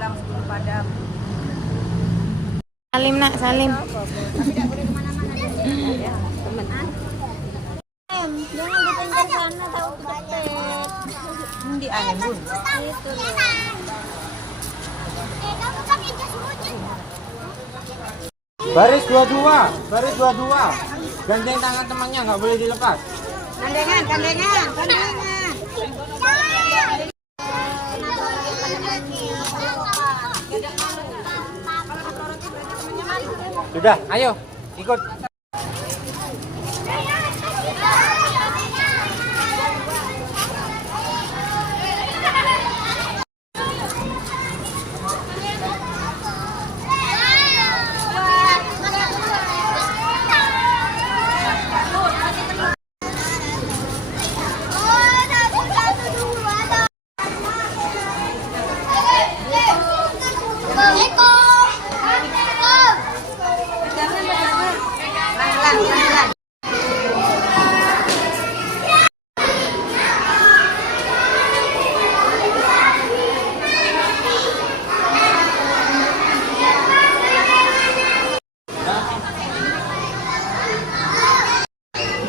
pulang sebelum padam. Salim nak, salim. Tapi tidak boleh kemana-mana ya, teman. Jangan dipinggir sana, tahu kepepet. Di angin bun. Itu loh. Baris dua-dua, baris dua-dua. Gandeng tangan temannya, nggak boleh dilepas. Gandengan, gandengan, gandengan. Sudah, ayo ikut.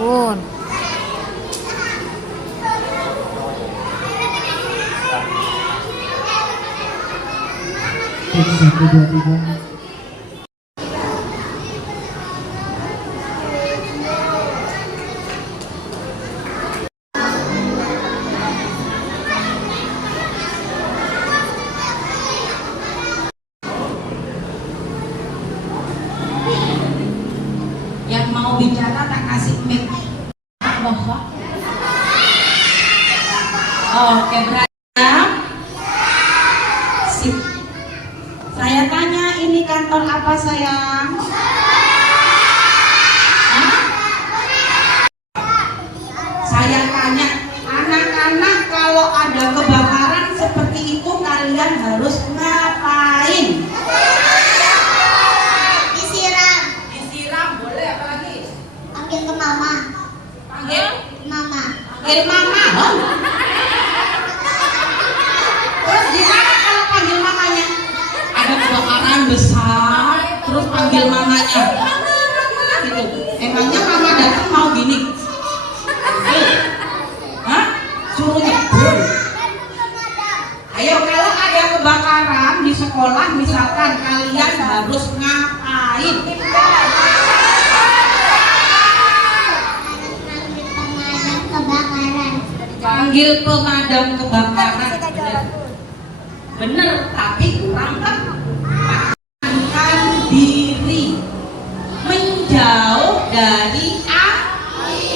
Bun. Satu, dua, tiga. Yang mau bicara tak kasih mic. Oke, berarti sip. Saya tanya, ini kantor apa sayang? Hah? Saya tanya, anak-anak kalau ada kebakaran seperti itu kalian harus ngapain? Disiram, Disiram boleh, apa lagi? panggil ke mama, Panggil? mama. Panggil mama. Oh. Terus gimana kalau panggil mamanya? Ada kebakaran besar, terus panggil mamanya. Gitu. Emangnya mama datang mau gini? Hah? Suruh nyebur. Ayo, kalau ada kebakaran di sekolah misalkan, kalian harus ngapain? Panggil pemadam kebakaran. Bener, tapi kurang tekan diri, menjauh dari api.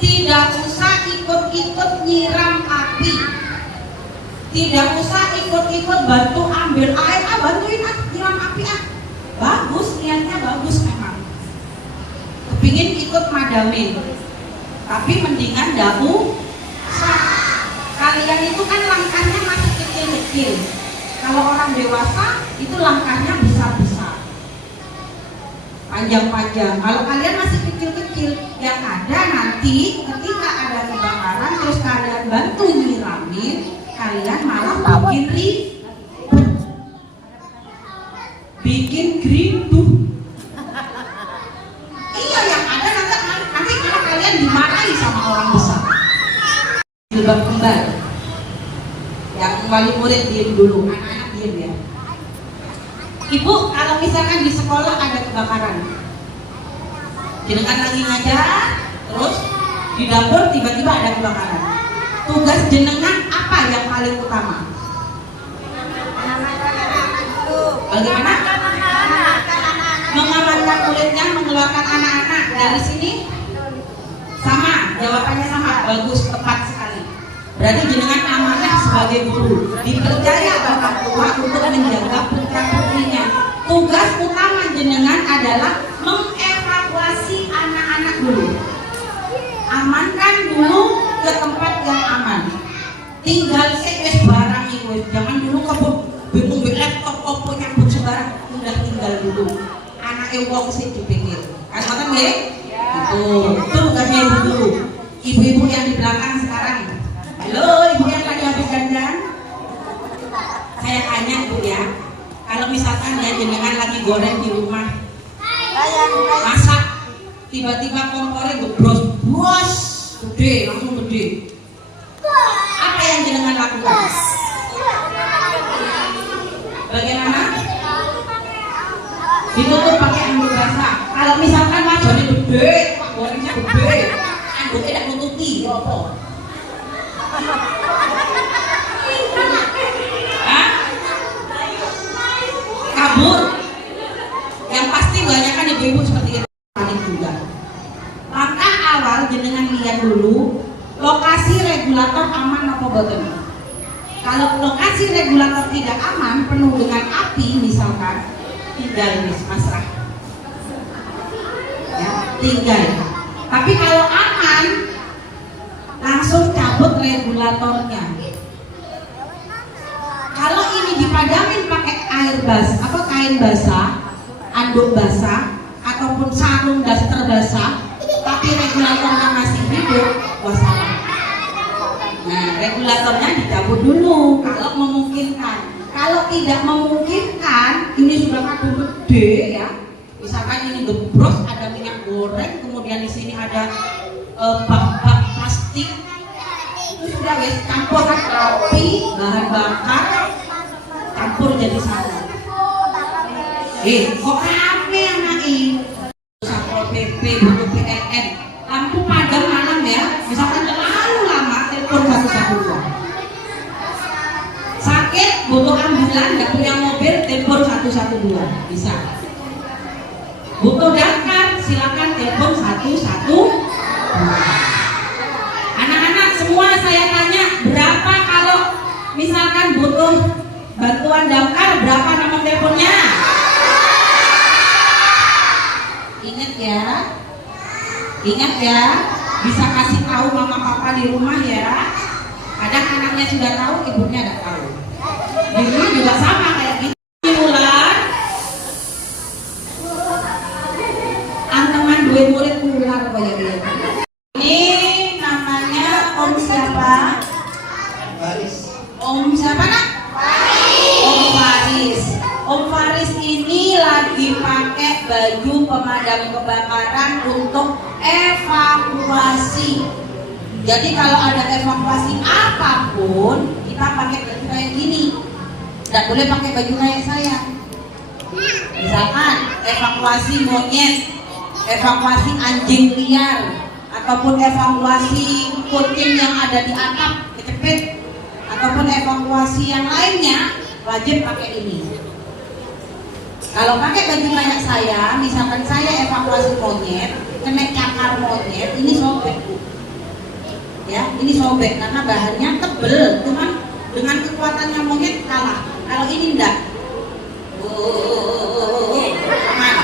Tidak usah ikut-ikut nyiram api. Tidak usah ikut-ikut bantu ambil air, bantuin nyiram api Bagus, niatnya bagus memang. Kepingin ikut madamin. Tapi mendingan dahulu kalian itu kan langkahnya masih kecil-kecil. Kalau orang dewasa itu langkahnya besar-besar, panjang-panjang. Kalau kalian masih kecil-kecil, yang ada nanti ketika ada kebakaran terus kalian bantu nyiramin, kalian malah bikin gerinduh. Iya, yang ada nanti kalau kalian dimarahi sama orang besar. Jilbab kembar. Yang wali murid diem dulu, anak-anak diem ya. Ibu, kalau misalkan di sekolah ada kebakaran, jenengan lagi ngajar, terus di dapur tiba-tiba ada kebakaran. Tugas jenengan apa yang paling utama? Bagaimana? Mengamankan kulitnya, mengeluarkan anak-anak dari sini. Sama, jawabannya sama, bagus, tepat sekali. Berarti jenengan amanah sebagai guru, dipercaya orang tua untuk menjaga putra putrinya. Tugas utama jenengan adalah mengevakuasi anak-anak dulu. Amankan dulu ke tempat yang aman. Tinggal wis barang itu, jangan dulu kebut bingung laptop opo nyambut sembarang, udah tinggal dulu. Anaknya wong sih dipikir. Kan ngoten nggih? Itu tugasnya ibu dulu. Ibu-ibu yang di belakang sekarang. Halo, ibu yang lagi habis dandan. Saya Kalau misalkan ya jenengan lagi goreng di rumah, masak, tiba-tiba kompornya gebros, bros, gede, langsung gede. Apa yang jenengan lakukan? Bagaimana? Ditutup pakai anduk basah. Kalau misalkan wajannya gede, gorengnya gede, anduknya tidak nutupi, apa? Hah? Kabur. Yang pasti banyak kan ibu-ibu seperti itu paling juga. Langkah awal jenengan lihat dulu lokasi regulator aman apa boten. Kalau lokasi regulator tidak aman, penuh dengan api misalkan, tinggal pasrah. Ya, tinggal. Tapi kalau aman, langsung cabut regulatornya. Kalau ini dipadamin pakai air basah, apa kain basah, anduk basah, ataupun sarung daster basah, tapi regulatornya masih hidup, wassalam. Nah, regulatornya dicabut dulu kalau memungkinkan. Kalau tidak memungkinkan, ini sudah kadung gede ya. Misalkan ini gebros, ada minyak goreng, kemudian di sini ada bak-bak plastik. Itu sudah wes campur rapi, bahan bakar, campur jadi satu. Kok rame anak ini? Satpol PP, butuh PLN, lampu padam malam ya. Misalkan terlalu lama, telepon 112. Sakit, butuh ambulan, nggak punya mobil, telepon 112, bisa. Butuh damkar, silakan telepon 112. Anak-anak semua saya tanya, berapa kalau misalkan butuh bantuan damkar, berapa nomor teleponnya? Ingat ya, bisa kasih tahu mama papa di rumah ya. Kadang anaknya sudah tahu, ibunya nggak tahu. Di rumah juga sama kayak gitu. Ular, anteman dua murid ular kayak gitu. Ini namanya Om siapa? Om siapa nak? Om Faris. Om Faris ini lagi pakai baju pemadam kebakaran untuk evakuasi. Jadi kalau ada evakuasi apapun, kita pakai baju kayak gini. Tidak boleh pakai baju kayak saya. Misalkan evakuasi monyet, evakuasi anjing liar, ataupun evakuasi kucing yang ada di atap kecepit, ataupun evakuasi yang lainnya, wajib pakai ini. Kalau pakai baju kayak saya, misalkan saya evakuasi monyet, kena cakar monyet, ini sobek bu. Ya, ini sobek karena bahannya tebel, cuman dengan kekuatannya monyet kalah. Kalau ini enggak, aman.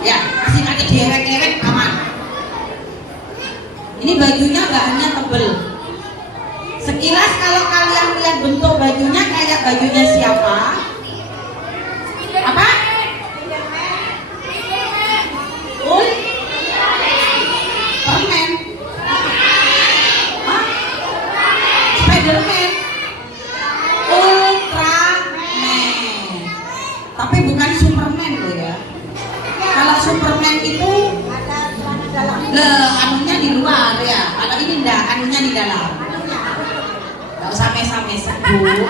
Ya, masih ada diewek-ewek aman. Ini bajunya bahannya tebel. Sekilas kalau kalian lihat bentuk bajunya kayak bajunya siapa? Apa? Permen. Spiderman. Ultraman. Tapi bukan Superman loh ya. Kalau Superman itu anunya di luar ya. Kalau ini enggak, anunya di dalam. Gak usah mesam-mesam bu.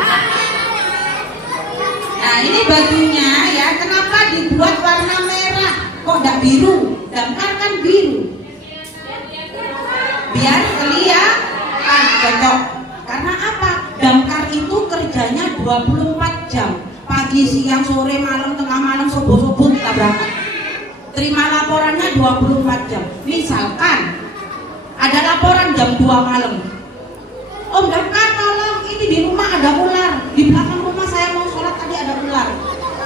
Nah ini bajunya ya, kenapa dibuat warna merah? Kok enggak biru? Damkar kan biru. Biar kelihatan cocok. Karena apa? Damkar itu kerjanya 24 jam. Pagi, siang, sore, malam, tengah malam, subuh-subuh kita berangkat. Terima laporannya 24 jam. Misalkan ada laporan jam 2 malam. Om Damkar tolong, ini di rumah ada ular. Di belakang rumah saya mau sholat tadi ada ular.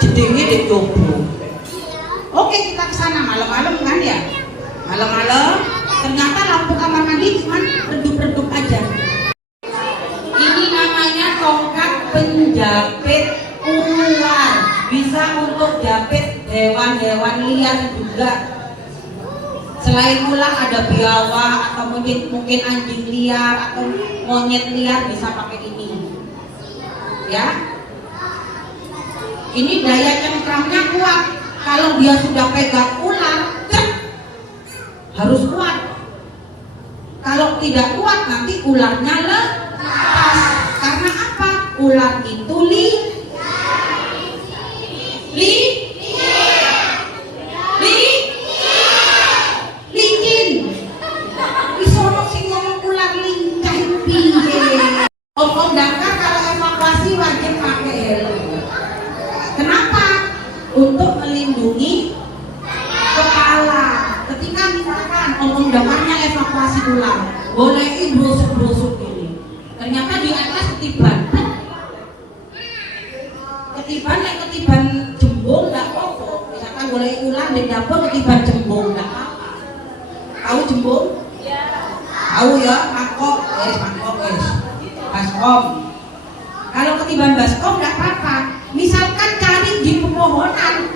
Jedingnya dicoba. Oke kita kesana malam-malam kan ya. Malam-malam ternyata lampu kamar mandi cuma redup-redup aja. Ini namanya tongkat penjepit ular. Bisa untuk japit hewan-hewan liar juga. Selain ular ada biawak atau mungkin anjing liar atau monyet liar bisa pakai ini. Ya. Ini daya cengkramnya kuat. Kalau dia sudah pegang ular, harus kuat. Kalau tidak kuat nanti ularnya lepas. Karena apa? Ular itu licin. Isono sing ngomong ular lincah piye. Om Dakar kalau evakuasi wajib pakai helm. Kenapa? Untuk melindungi kepala. Ketika misalkan Om Dakarnya evakuasi ular, boleh brosur-brosur ini. Ternyata di atas ketiban jembung nggak apa-apa. Misalkan boleh ular di dapur ketiban jembung nggak apa-apa. Tahu jembung? Iya. Tahu ya, mangkok baskom. Kalau ketiban baskom nggak apa-apa. Misalkan cari di pepohonan,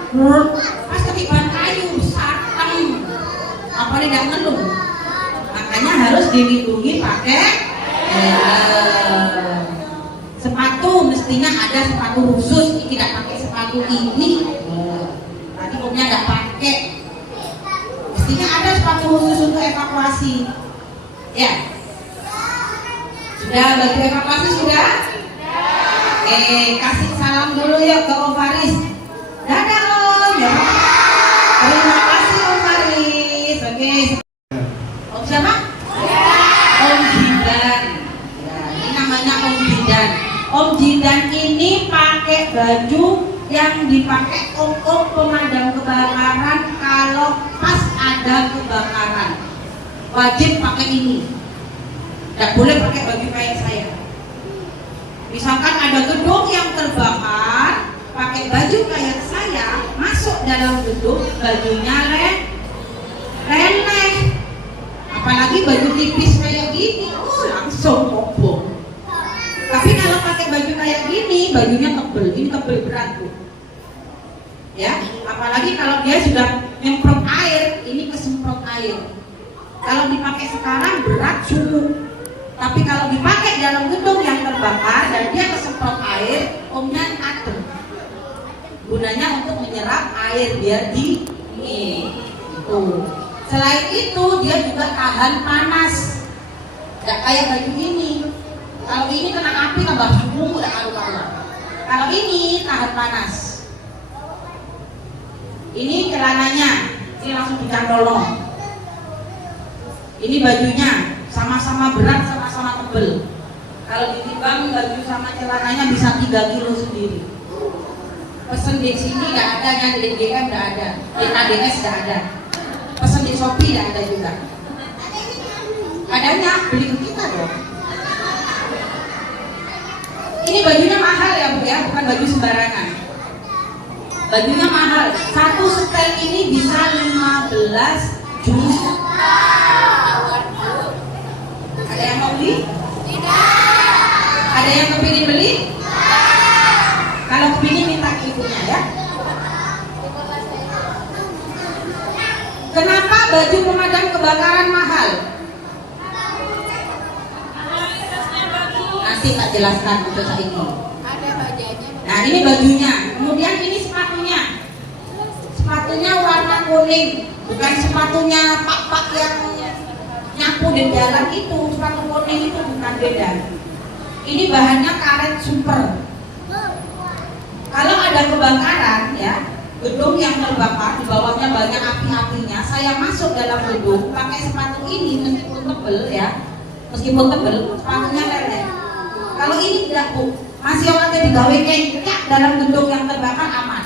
pas ketiban kayu, sateng, apa tidak ngeluh. Makanya harus dilindungi pakai sepatu. Mestinya ada sepatu khusus. Ini tidak pakai sepatu ini. Tadi umumnya nggak pakai. Mestinya ada sepatu khusus untuk evakuasi. Ya. Sudah baju evakuasi sudah? Kasih salam dulu ya ke Om Faris. Dadah Om ya. Terima kasih Om Faris. Oke. Om siapa? Om Jidan. Ya, ini namanya Om Jidan. Om Jidan ini pakai baju yang dipakai om-om pemadam kebakaran kalau pas ada kebakaran. Wajib pakai ini. Tidak boleh pakai baju kayak saya. Misalkan ada gedung yang terbakar, pakai baju kayak saya, masuk dalam gedung, bajunya reneh. Apalagi baju tipis kayak gini, langsung kobong. Tapi kalau pakai baju kayak gini, bajunya tebel, ini tebel berat tuh. Ya, apalagi kalau dia sudah nyemprot air, ini kesemprot air. Kalau dipakai sekarang berat sumuk. Tapi kalau dipakai dalam gedung yang terbakar dan dia kesemprot air, omnya adem. Gunanya untuk menyerap air biar dingin. Selain itu dia juga tahan panas. Gak kayak baju ini. Kalau ini kena api tambah suhu udah karu-karuan. Kalau ini tahan panas. Ini celananya, ini langsung dicantol. Ini bajunya sama-sama berat, sama-sama tebel. Kalau ditimbang baju sama celananya bisa 3 kilo sendiri. Pesen di sini nggak ada, yang di DM nggak ada, di ADS nggak ada. Pesen di Shopee nggak ada juga. Adanya beli ke kita dong. Ini bajunya mahal ya Bu ya, bukan baju sembarangan. Bajunya mahal. Satu setel ini bisa 15 juta. Ada yang mau beli? Tidak. Ada yang kepingin beli? Tidak. Kalau kepingin minta ibunya ya. Kenapa baju pemadam kebakaran mahal? Nanti tak jelaskan untuk saat ini. Ada bajunya. Nah ini bajunya. Kemudian ini sepatunya. Sepatunya warna kuning. Bukan sepatunya pak-pak yang nyapu di jalan itu, sepatu kuning itu bukan beda. Ini bahannya karet super. Kalau ada kebakaran ya, gedung yang terbakar, di bawahnya banyak api-apinya, saya masuk dalam gedung pakai sepatu ini meskipun tebel ya, sepatunya leleh. Kalau ini tidak Bu, masih ada digawe kencak dalam gedung yang terbakar aman.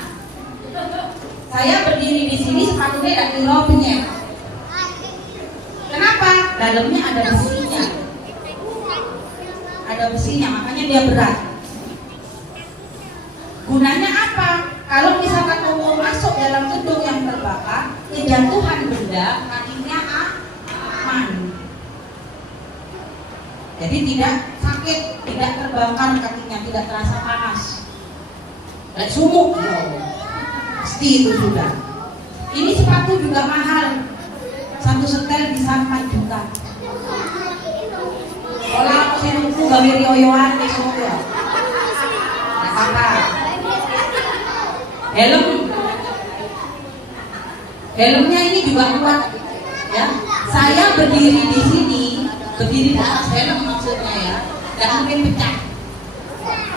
Saya berdiri di sini sepatunya tidak kira-kira. Kenapa? Dalamnya ada besinya. Ada besinya, makanya dia berat. Gunanya apa? Kalau misalkan mau masuk dalam gedung yang terbakar, kejatuhan benda, kakinya aman. Jadi tidak sakit, tidak terbakar kakinya, tidak terasa panas. Kayak sumuk, pasti itu sudah. Ini sepatu juga mahal. Satu setel bisa 4 juta. Kalau aku sih nunggu gawe rioyoan besok ya. Nggak apa-apa. Helmnya ini juga kuat ya. Saya berdiri di sini, berdiri di atas helm maksudnya ya, tidak mungkin pecah.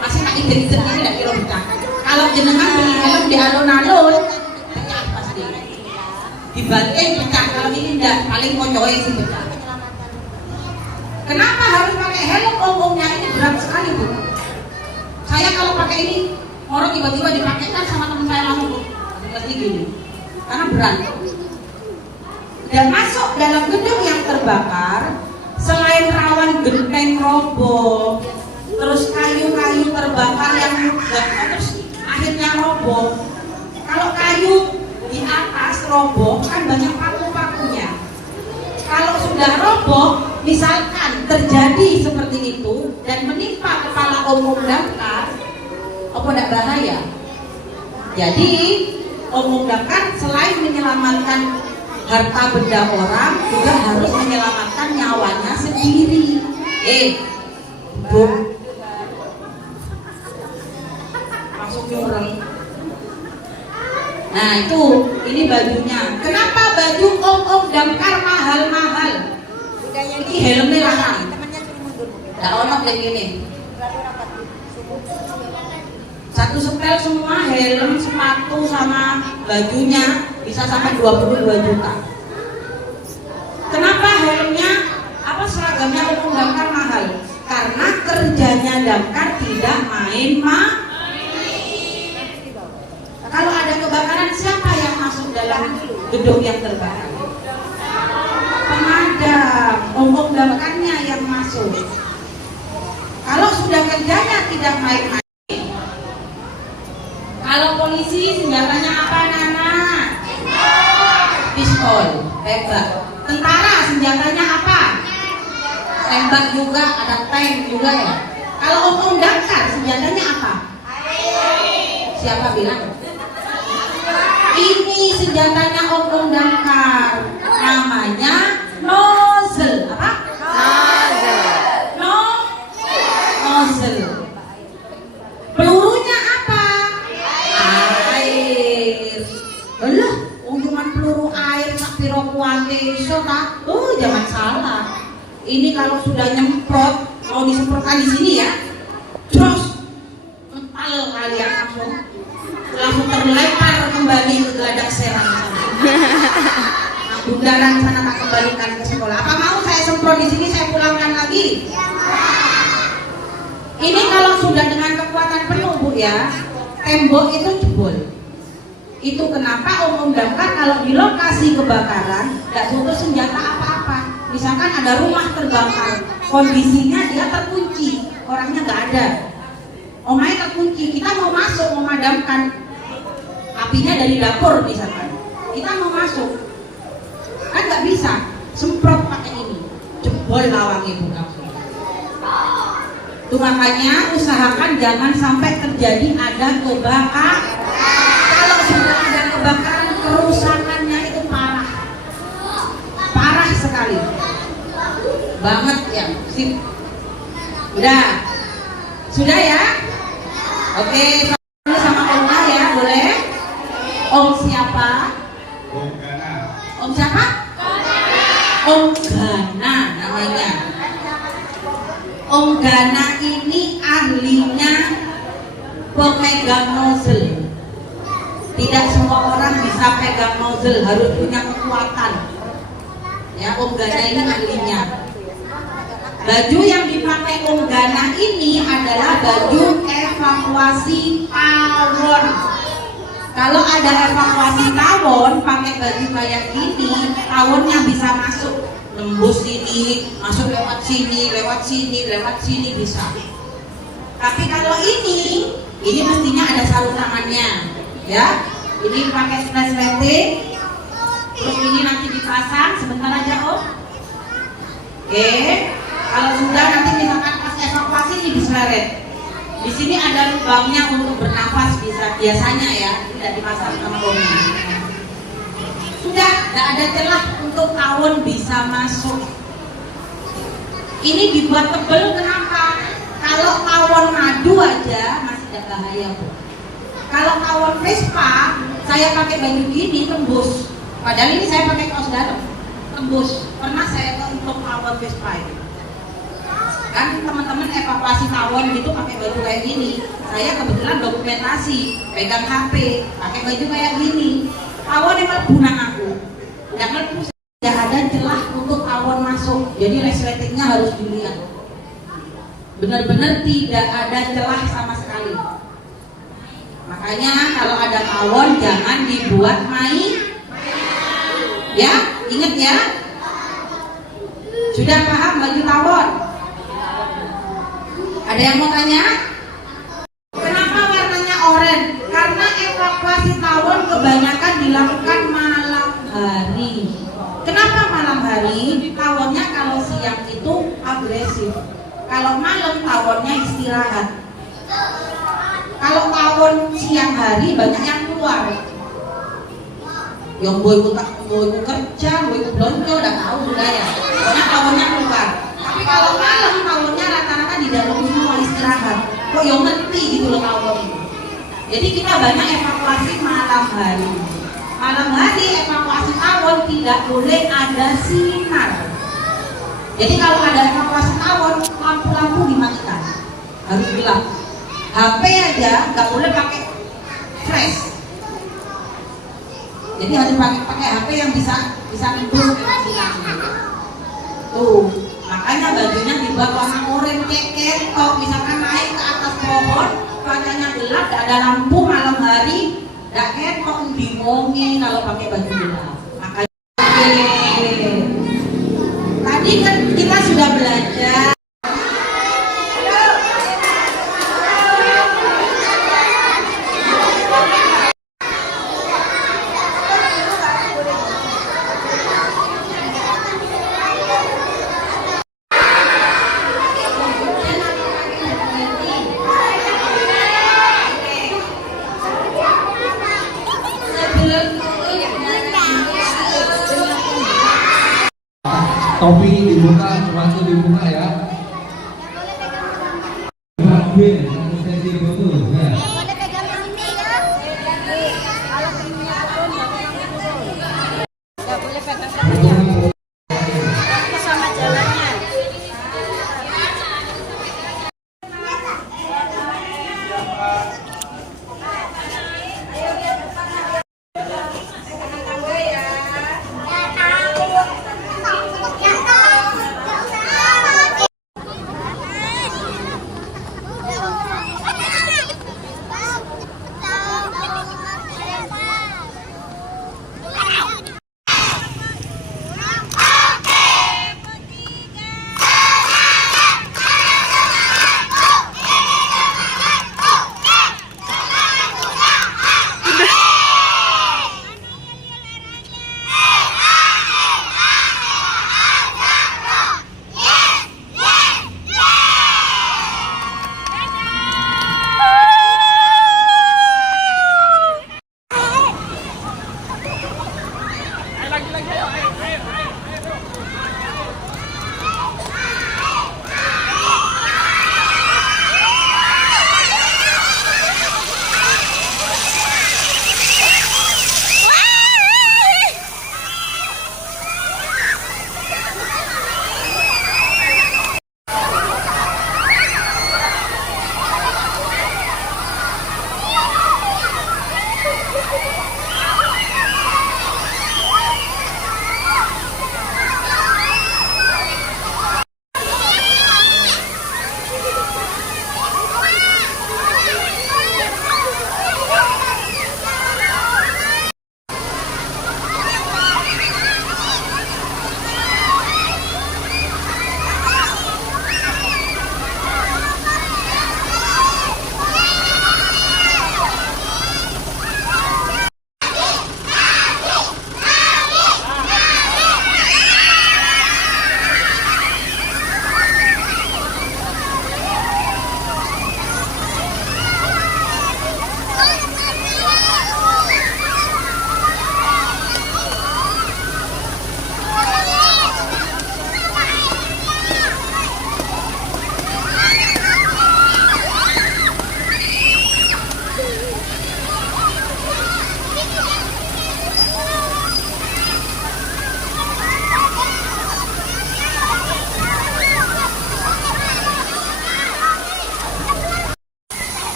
Masih tak ijen-ijen ini tidak kira pecah. Kalau jenengan beli helm di alun-alun, pecah pasti. Dibanting pecah, kalau ini tidak, paling kocoy sih pecah. Kenapa harus pakai helm? Omongnya ini berat sekali Bu. Saya kalau pakai ini, orang tiba-tiba dipakaikan sama teman saya langsung pasti gini, karena berat. Dan masuk dalam gedung yang terbakar, selain rawan genteng roboh, terus kayu-kayu terbakar yang mudah, terus akhirnya roboh. Kalau kayu di atas roboh kan banyak paku-pakunya. Kalau sudah roboh, misalkan terjadi seperti itu dan menimpa kepala Om Damkar, apa tidak bahaya? Jadi Om Damkar selain menyelamatkan harta benda orang, juga harus menyelamatkan nyawanya sendiri. Bu, masuk orang. Nah itu, ini bajunya. Kenapa baju Om Damkar mahal-mahal? Ini helmnya larang. Tidak ono kayak gini. Satu setel semua, helm, sepatu sama bajunya bisa sampai 22 juta. Kenapa helmnya, seragamnya Om Damkar mahal? Karena kerjanya Damkar tidak main-main. Kalau ada kebakaran, siapa yang masuk dalam gedung yang terbakar? Pemadam, Om Damkarnya yang masuk. Kalau sudah kerjanya tidak main-main. Kalau polisi senjatanya apa anak-anak? Pistol, tembak. Tentara senjatanya apa? Tembak juga, ada tank juga ya. Kalau Om Damkar senjatanya apa? Siapa bilang? Ini senjatanya Om Damkar. Namanya nozzle. Apa? Nozzle. Pelurunya apa? Air. Alah, cuma peluru air sak piro kuate iso ta? Jangan salah. Ini kalau sudah nyemprot, mau disemprotkan di sini ya. Terus mental kalian langsung terlempar kembali ke Geladak Serang sana. Nah, bundaran sana tak kembalikan ke sekolah. Apa mau saya semprot di sini, saya pulangkan lagi? Ini kalau sudah dengan kekuatan penuh Bu ya, tembok itu jebol. Itu kenapa Om Damkar kalau di lokasi kebakaran tidak butuh senjata apa-apa. Misalkan ada rumah terbakar, kondisinya dia terkunci, orangnya nggak ada, omanya terkunci, kita mau masuk memadamkan apinya dari dapur misalkan, kita mau masuk, kan nggak bisa, semprot pakai ini, jebol lawangnya bukan. Itu makanya usahakan jangan sampai terjadi ada kebakaran. Kalau sudah ada kebakaran, kerusakannya itu parah sekali, banget ya. Sip. Sudah ya. Oke, sama Om ya, boleh? Om siapa? Om Gana. Om siapa? Om Gana namanya. Om Gana ini ahlinya pemegang nozzle. Tidak semua orang bisa pegang nozzle, harus punya kekuatan. Ya, Om Gana ini ahlinya. Baju yang dipakai Om Gana ini adalah baju evakuasi tawon. Kalau ada evakuasi tawon, pakai baju kayak gini, tawonnya bisa masuk, nembus sini, masuk lewat sini, lewat sini, lewat sini bisa. Tapi kalau ini mestinya ada sarung tangannya, ya. Ini pakai resleting, terus ini nanti dipasang. Sebentar aja Om. Oke. Kalau sudah nanti misalkan pas evakuasi ini diseleret. Di sini ada lubangnya untuk bernafas bisa, biasanya ya, tidak dipasang sama Omnya. Sudah, tidak ada celah untuk tawon bisa masuk. Ini dibuat tebal kenapa? Kalau tawon madu aja masih tidak bahaya Bu. Kalau tawon Vespa, saya pakai baju gini tembus. Padahal ini saya pakai kaos dalam, tembus. Pernah saya untuk tawon Vespa itu. Kan teman-teman evakuasi tawon gitu pakai baju kayak gini. Saya kebetulan dokumentasi, pegang HP, pakai baju kayak gini. Tawon yang melebu nang aku. Yang melebu tidak ada celah untuk tawon masuk. Jadi resletingnya harus dilihat. Benar-benar tidak ada celah sama sekali. Makanya kalau ada tawon jangan dibuat main. Ya, ingat ya. Sudah paham baju tawon? Ada yang mau tanya? Kenapa warnanya oranye? Karena evakuasi tawon kebanyakan dilakukan malam hari. Kenapa malam hari? Tawonnya kalau siang itu agresif. Kalau malam tawonnya istirahat. Kalau tawon siang hari banyak yang keluar. Yang boy kerja, boy belanja udah tahu sudah ya. Pokoknya tawonnya keluar. Tapi kalau malam tawonnya rata-rata di dalam semua istirahat. Kok yang ngerti gitu loh tawon. Jadi kita banyak evakuasi malam hari. Malam hari evakuasi tawon tidak boleh ada sinar. Jadi kalau ada evakuasi tawon, lampu-lampu dimatikan, harus gelap. HP aja nggak boleh pakai flash. Jadi harus pakai HP yang bisa nembus sinar. Tuh, makanya bajunya dibuat warna oranye ceket. Kalau misalkan naik ke atas pohon, cuacanya gelap, nggak ada lampu malam hari, nggak ketok bingungin kalau pakai baju gelap. Makanya tadi kan kita sudah belajar. Topi dibuka, sepatu dibuka ya. B, sesi foto. Ya.